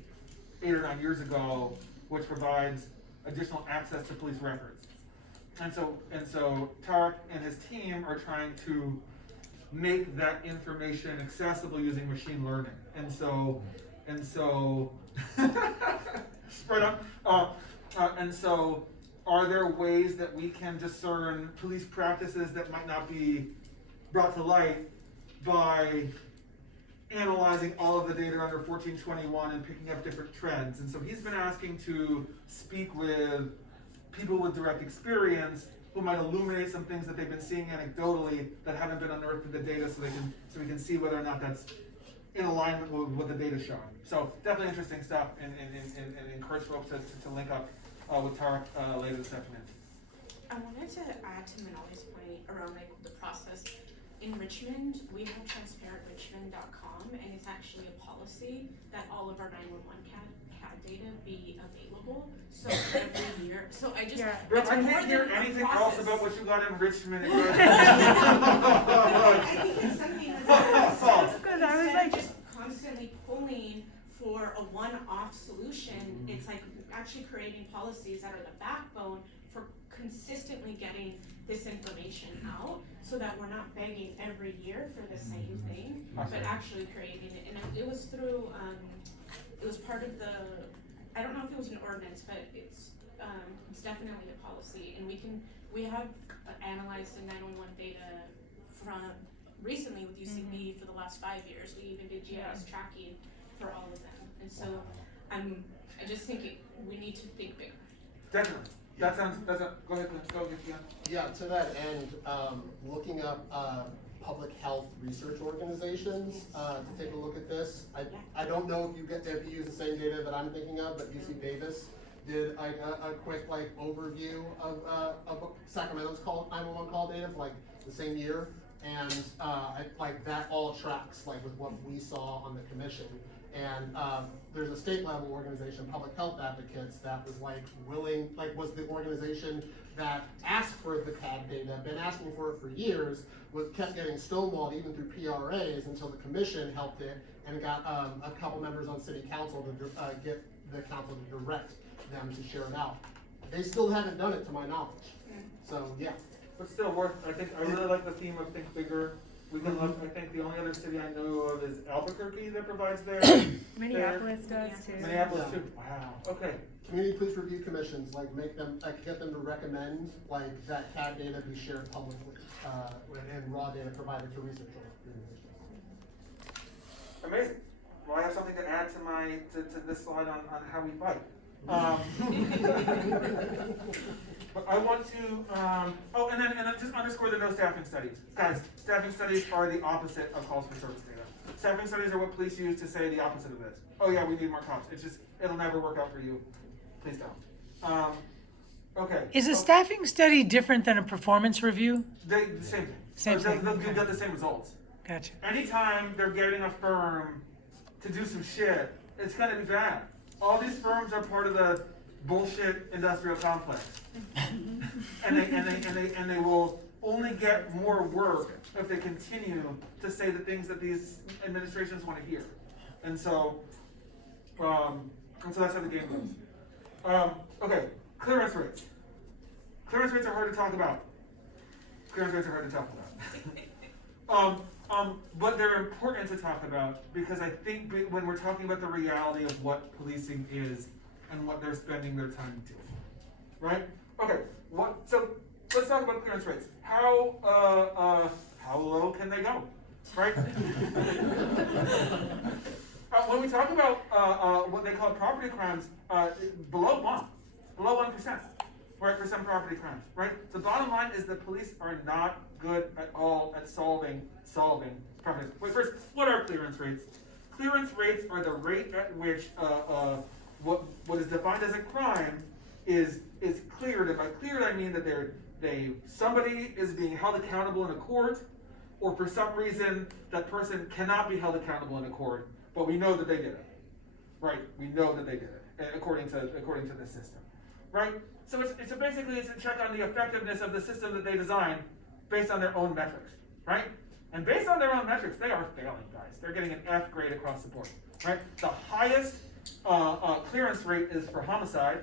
8 or 9 years ago, which provides additional access to police records. And so Tarek and his team are trying to make that information accessible using machine learning. And so right on. And so, are there ways that we can discern police practices that might not be brought to light by analyzing all of the data under 1421 and picking up different trends? And so he's been asking to speak with people with direct experience who might illuminate some things that they've been seeing anecdotally that haven't been unearthed in the data, so we can see whether or not that's in alignment with what the data's showing. So definitely interesting stuff, and encourage folks to link up with Tarek later this afternoon. I wanted to add to Manali's point around the process. In Richmond, we have transparentrichmond.com, and it's actually a policy that all of our 911 CAD data be available. So every year, I it's can't more hear than a anything process. else about what you got in Richmond. I think it's something that's Because I was like, just constantly pulling for a one-off solution. It's like actually creating policies that are the backbone for consistently getting this information out, so that we're not begging every year for the same thing, but actually creating it. And it was through, it was part of the, I don't know if it was an ordinance, but it's definitely a policy. And we have analyzed the 911 data from recently with UCB for the last 5 years. We even did GIS tracking for all of them. And so I just think we need to think bigger. Definitely. Go ahead, go. Yeah, to that end, looking up public health research organizations to take a look at this. I don't know if you use the same data that I'm thinking of, but UC Davis did a quick overview of Sacramento's 911 call data for the same year, and that all tracks with what we saw on the commission. And there's a state level organization, Public Health Advocates, that was was the organization that asked for the CAD data, been asking for it for years, kept getting stonewalled even through PRAs until the commission helped it and got a couple members on city council to get the council to direct them to share it out. They still haven't done it to my knowledge. So yeah. But still worth, I really like the theme of think bigger, We can look, I think the only other city I know of is Albuquerque that provides their. Minneapolis does too. Minneapolis too, wow, okay. Community police review commissions, like make them, like get them to recommend, like that CAD data be shared publicly, and raw data provided to research organizations. Amazing. Well, I have something to add to this slide on how we fight. But I want to, and then just underscore the no staffing studies. Guys, staffing studies are the opposite of calls for service data. Staffing studies are what police use to say the opposite of this. Oh yeah, we need more cops. It'll never work out for you. Please don't. Okay. Is a staffing study different than a performance review? The same thing. Same thing, You'll okay. get the same results. Gotcha. Anytime they're getting a firm to do some shit, it's gonna be bad. All these firms are part of the bullshit industrial complex. and they will only get more work if they continue to say the things that these administrations want to hear. And so that's how the game goes. Okay, clearance rates. Clearance rates are hard to talk about. But they're important to talk about because I think when we're talking about the reality of what policing is and what they're spending their time doing, right? Okay, so let's talk about clearance rates. How low can they go, right? When we talk about what they call property crimes, below 1%, right, for some property crimes, right? The bottom line is the police are not good at all at solving property. Wait, first, what are clearance rates? Clearance rates are the rate at which what is defined as a crime is cleared. And by cleared, I mean that somebody is being held accountable in a court, or for some reason that person cannot be held accountable in a court, but we know that they did it, right? We know that they did it according to the system, right? So it's a check on the effectiveness of the system that they designed based on their own metrics, right? And based on their own metrics, they are failing, guys. They're getting an F grade across the board, right? The highest clearance rate is for homicide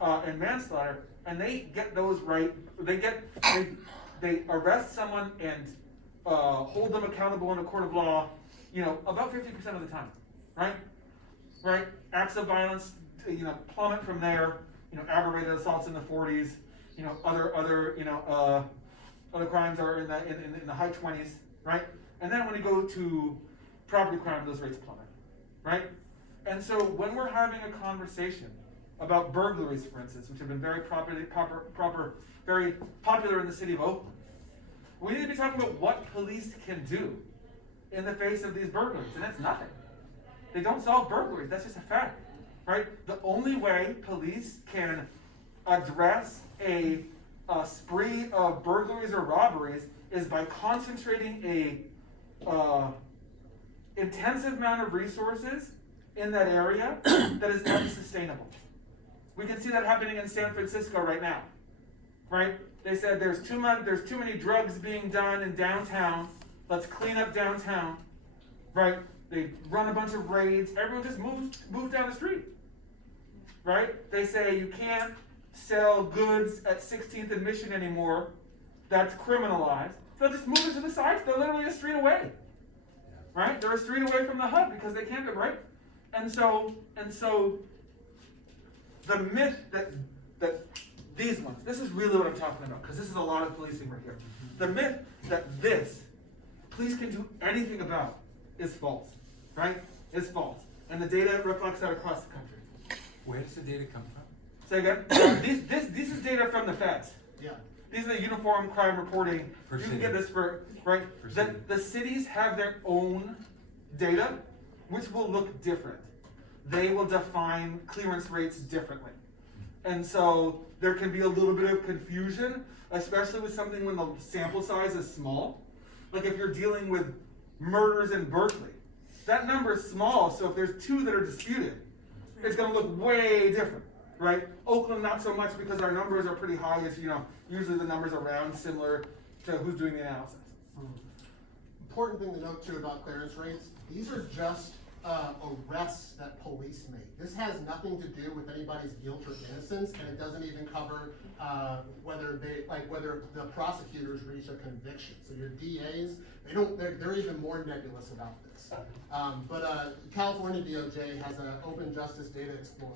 and manslaughter, and they get those right. They arrest someone and hold them accountable in a court of law, about 50% of the time, right? Right? Acts of violence, plummet from there. Aggravated assaults in the 40s. Other crimes are in the high 20s, right? And then when you go to property crime, those rates plummet, right? And so when we're having a conversation about burglaries, for instance, which have been very very popular in the city of Oakland, we need to be talking about what police can do in the face of these burglaries, and that's nothing. They don't solve burglaries, that's just a fact, right? The only way police can address a spree of burglaries or robberies is by concentrating a intensive amount of resources in that area that is unsustainable. We can see that happening in San Francisco right now, right? They said there's too many drugs being done in downtown. Let's clean up downtown, right? They run a bunch of raids. Everyone just moves down the street, right? They say you can't sell goods at 16th and Mission anymore. That's criminalized. They'll just move it to the sides. They're literally a street away, right? They're a street away from the hub because they can't, right? And so the myth that these ones, this is really what I'm talking about, because this is a lot of policing right here. The myth that police can do anything about is false, right? Is false. And the data reflects that across the country. Where does the data come from? Say again? This is data from the feds. Yeah. These are the uniform crime reporting. Per You can city. get this right? The cities have their own data, which will look different. They will define clearance rates differently. And so there can be a little bit of confusion, especially with something when the sample size is small. Like if you're dealing with murders in Berkeley, that number is small, so if there's two that are disputed, it's gonna look way different, right? Oakland, not so much, because our numbers are pretty high. It's, usually the numbers are around similar to who's doing the analysis. Important thing to note too about clearance rates, these are just arrests that police make. This has nothing to do with anybody's guilt or innocence, and it doesn't even cover whether the prosecutors reach a conviction. So your DAs, they're even more nebulous about this. But California DOJ has an Open Justice Data Explorer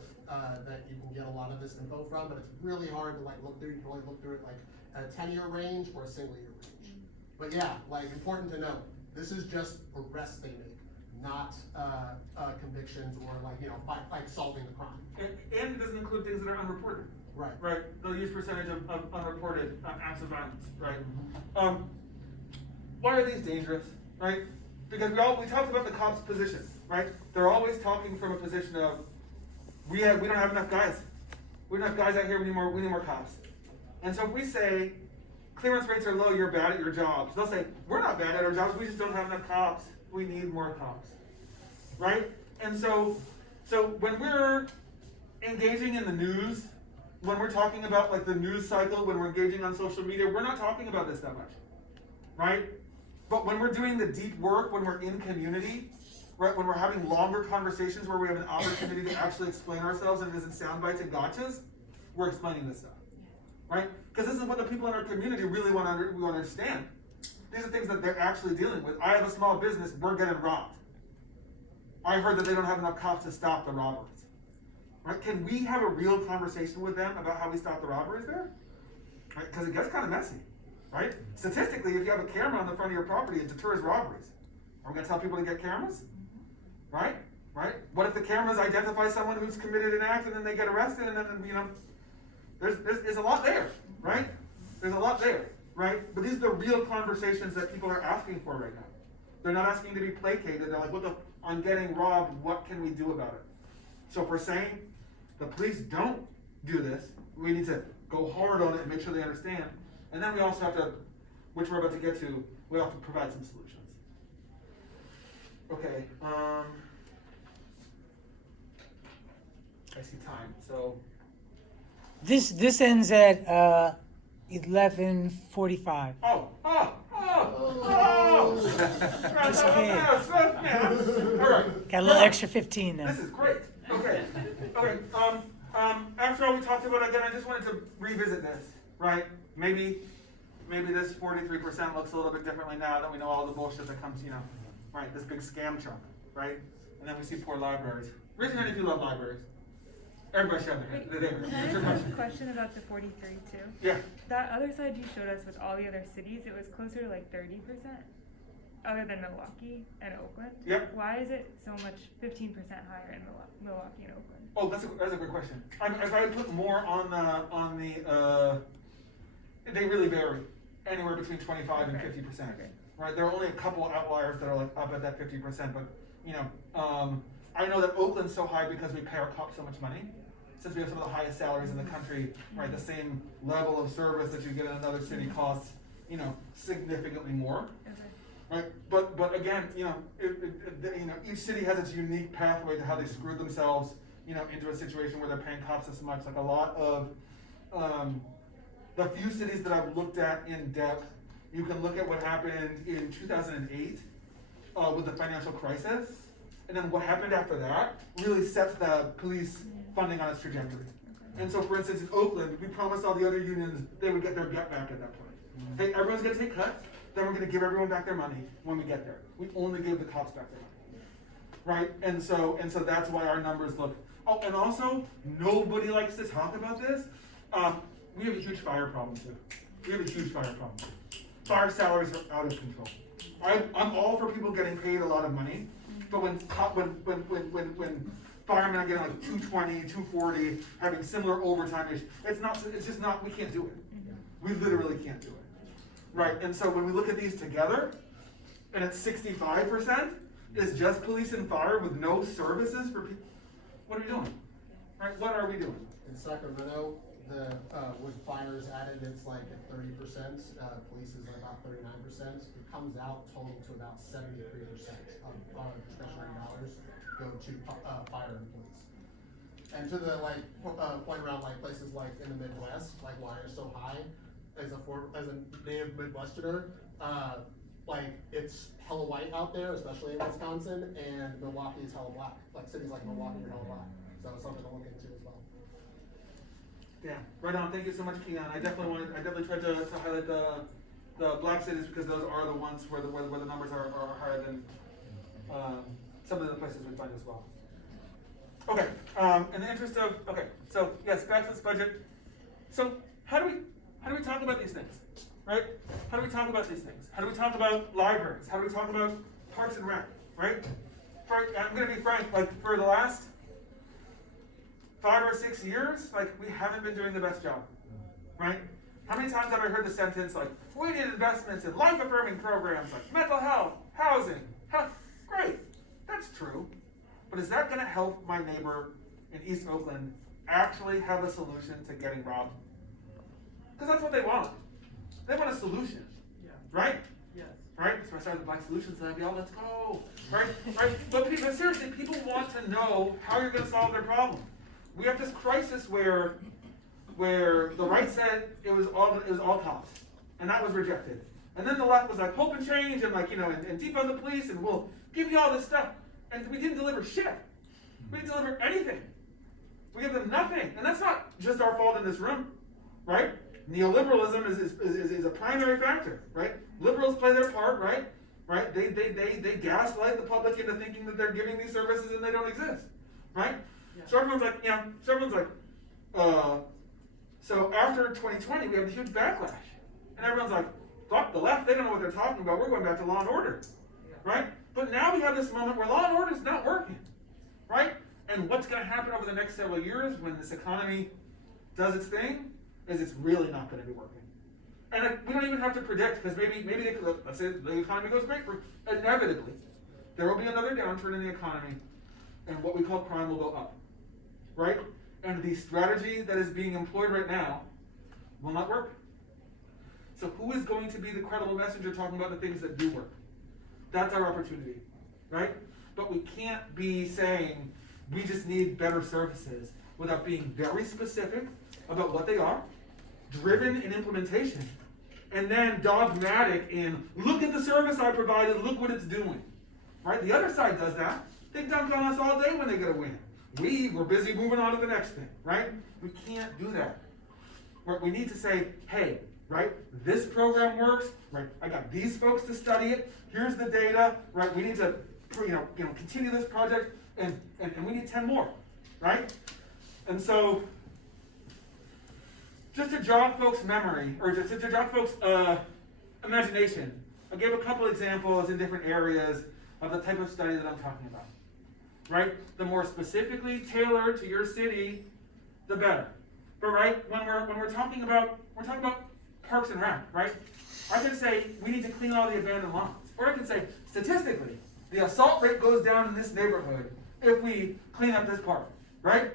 that you can get a lot of this info from, but it's really hard to look through. You can only look through it at a 10-year range or a single year range. But yeah, important to note, this is just arrests they make, not convictions or solving the crime. And it doesn't include things that are unreported. Right. Right, they'll use percentage of unreported acts of violence, right? Why are these dangerous, right? Because we talked about the cops' position, right? They're always talking from a position of, we don't have enough guys. We don't have guys out here, we need more cops. And so if we say, clearance rates are low, you're bad at your jobs, they'll say, we're not bad at our jobs, we just don't have enough cops. We need more cops, right? And so when we're engaging in the news, when we're talking about the news cycle, when we're engaging on social media, we're not talking about this that much, right? But when we're doing the deep work, when we're in community, right, when we're having longer conversations where we have an opportunity to actually explain ourselves and it isn't sound bites and gotchas, we're explaining this stuff, right? Because this is what the people in our community really want to understand. These are things that they're actually dealing with. I have a small business, we're getting robbed. I heard that they don't have enough cops to stop the robberies. Right? Can we have a real conversation with them about how we stop the robberies there? Right? Because it gets kind of messy, right? Statistically, if you have a camera on the front of your property, it deters robberies. Are we going to tell people to get cameras? Right? Right? What if the cameras identify someone who's committed an act and then they get arrested and then, there's a lot there, right? There's a lot there, right? But these are the real conversations that people are asking for right now. They're not asking to be placated. They're like, I'm getting robbed, what can we do about it? So if we're saying the police don't do this, we need to go hard on it and make sure they understand. And then we also have to, which we're about to get to, we have to provide some solutions. Okay, I see time, so. This ends at 11:45. Oh! Just kidding. All right. Got a little extra 15 though. This is great. Okay. After all we talked about again, I just wanted to revisit this, right? Maybe this 43% looks a little bit differently now that we know all the bullshit that comes, right? This big scam truck, right? And then we see poor libraries. Raise your hand if you love libraries. Everybody should have their hand. Can I ask a question about the 43 too? Yeah. That other side you showed us with all the other cities, it was closer to 30%, other than Milwaukee and Oakland. Yep. Why is it so much 15% higher in Milwaukee and Oakland? Oh, that's a great question. If I put more on the they really vary, anywhere between 25 and 50%. Okay. Right? There are only a couple outliers that are up at that 50%, but I know that Oakland's so high because we pay our cops so much money. Since we have some of the highest salaries in the country, right? The same level of service that you get in another city costs, significantly more. Okay. Right, but again, each city has its unique pathway to how they screwed themselves, into a situation where they're paying cops this much. Like a lot of the few cities that I've looked at in depth, you can look at what happened in 2008 with the financial crisis, and then what happened after that really sets the police funding on its trajectory. Okay. And so, for instance, in Oakland, we promised all the other unions they would get their get back at that point. Hey, everyone's gonna take cuts. Then we're going to give everyone back their money when we get there. We only gave the cops back their money, right? And so that's why our numbers look. Oh, and also nobody likes to talk about this. We have a huge fire problem too. Fire salaries are out of control. I'm all for people getting paid a lot of money, but when firemen are getting 220, 240, having similar overtime issues, it's just not. We can't do it. We literally can't do it. Right, and so when we look at these together, and it's 65% is just police and fire with no services for people, what are we doing? Right, what are we doing? In Sacramento, with fires added, it's at 30%. Police is about 39%. It comes out total to about 73% of discretionary dollars go to fire and police. And to the point around places in the Midwest, why it's so high. As a native Midwesterner, like, it's hella white out there, especially in Wisconsin, and Milwaukee is hella black. Like, cities like Milwaukee are hella black. So it's something to look into as well. Yeah, right on. Thank you so much, Keon. I definitely tried to highlight the black cities because those are the ones where the numbers are higher than some of the places we find as well. Okay, in the interest of, okay, so yes, back to this budget. So how do we talk about these things, right? How do we talk about these things? How do we talk about libraries? How do we talk about parks and rec, right? I'm gonna be frank, like for the last 5 or 6 years, like we haven't been doing the best job, right? How many times have I heard the sentence like, we need investments in life-affirming programs like mental health, housing, health? Great, that's true. But is that gonna help my neighbor in East Oakland actually have a solution to getting robbed? Because that's what they want. They want a solution, right? Yes. Right? So I started the Black Solutions Lab, y'all, let's go. Right? But seriously, people want to know how you're gonna solve their problem. We have this crisis where the right said it was all cops, and that was rejected. And then the left was like, hope and change, and like, and defund the police, and we'll give you all this stuff. And we didn't deliver shit. We didn't deliver anything. We give them nothing. And that's not just our fault in this room, right? Neoliberalism is a primary factor, right? Liberals play their part, right? Right? They gaslight the public into thinking that they're giving these services and they don't exist, right? Yeah. So everyone's like, so after 2020, we have the huge backlash. And everyone's like, fuck the left, they don't know what they're talking about. We're going back to law and order, right? But now we have this moment where law and order is not working, right? And what's going to happen over the next several years when this economy does its thing is it's really not going to be working. And we don't even have to predict, because maybe let's say the economy goes great, inevitably, there will be another downturn in the economy, and what we call crime will go up, right? And the strategy that is being employed right now will not work. So who is going to be the credible messenger talking about the things that do work? That's our opportunity, right? But we can't be saying we just need better services without being very specific about what they are, driven in implementation, and then dogmatic in look at the service I provided, look what it's doing, right? The other side does that. They dunk on us all day when they get a win. We're busy moving on to the next thing, right? We can't do that. We need to say, hey, right, this program works, right? I got these folks to study it. Here's the data, right? We need to, continue this project, and we need 10 more, right? And so, just to jog folks' memory, or just to jog folks' imagination, I gave a couple examples in different areas of the type of study that I'm talking about, right? The more specifically tailored to your city, the better. But right, when we're talking about parks and rec, right? I can say we need to clean all the abandoned lawns, or I can say statistically the assault rate goes down in this neighborhood if we clean up this park, right?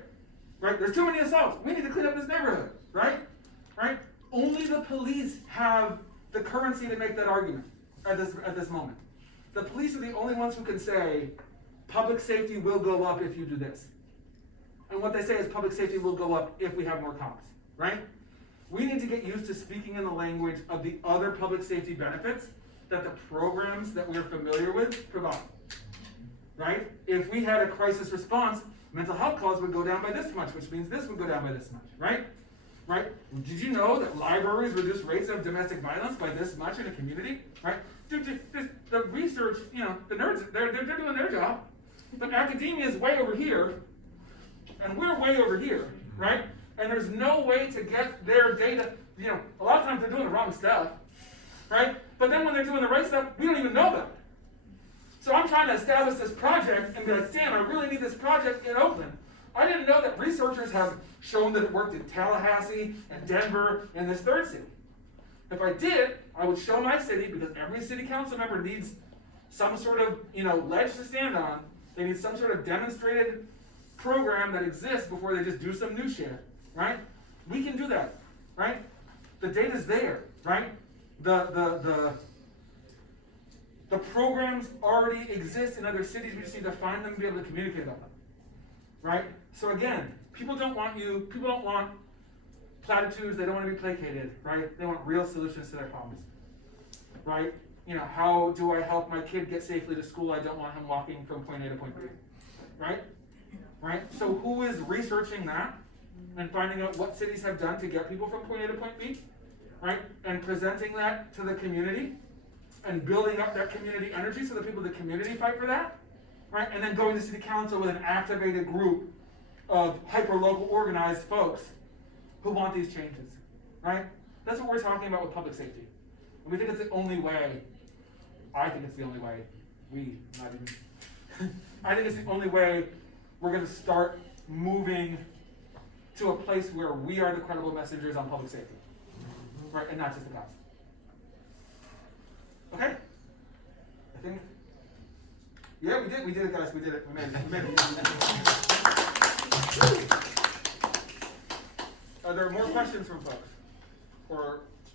Right? There's too many assaults. We need to clean up this neighborhood, right? Right? Only the police have the currency to make that argument at this moment. The police are the only ones who can say public safety will go up if you do this. And what they say is public safety will go up if we have more cops, right? We need to get used to speaking in the language of the other public safety benefits that the programs that we're familiar with provide, right? If we had a crisis response, mental health calls would go down by this much, which means this would go down by this much, right? Right? Did you know that libraries reduce rates of domestic violence by this much in a community, right? Dude, the research, the nerds, they're doing their job, but academia is way over here, and we're way over here, right? And there's no way to get their data. A lot of times they're doing the wrong stuff, right? But then when they're doing the right stuff, we don't even know that. So I'm trying to establish this project and be like, damn, I really need this project in Oakland. I didn't know that researchers have shown that it worked in Tallahassee and Denver and this third city. If I did, I would show my city, because every city council member needs some sort of, ledge to stand on. They need some sort of demonstrated program that exists before they just do some new shit, right? We can do that, right? The data's there, right? The programs already exist in other cities. We just need to find them and be able to communicate about them, right? So again, people don't want platitudes. They don't want to be placated, right? They want real solutions to their problems, right? you know, how do I help my kid get safely to school? I don't want him walking from point A to point B, right? Right? So who is researching that and finding out what cities have done to get people from point A to point B, right? And presenting that to the community and building up that community energy so the people in the community fight for that, right? And then going to city council with an activated group of hyper-local organized folks who want these changes, right? That's what we're talking about with public safety. And we think it's the only way, I think it's the only way, not even, I think it's the only way we're gonna start moving to a place where we are the credible messengers on public safety, right? And not just the cops. Okay? I think, yeah, we did it guys, we did it, we made it. Are there more questions from folks? Or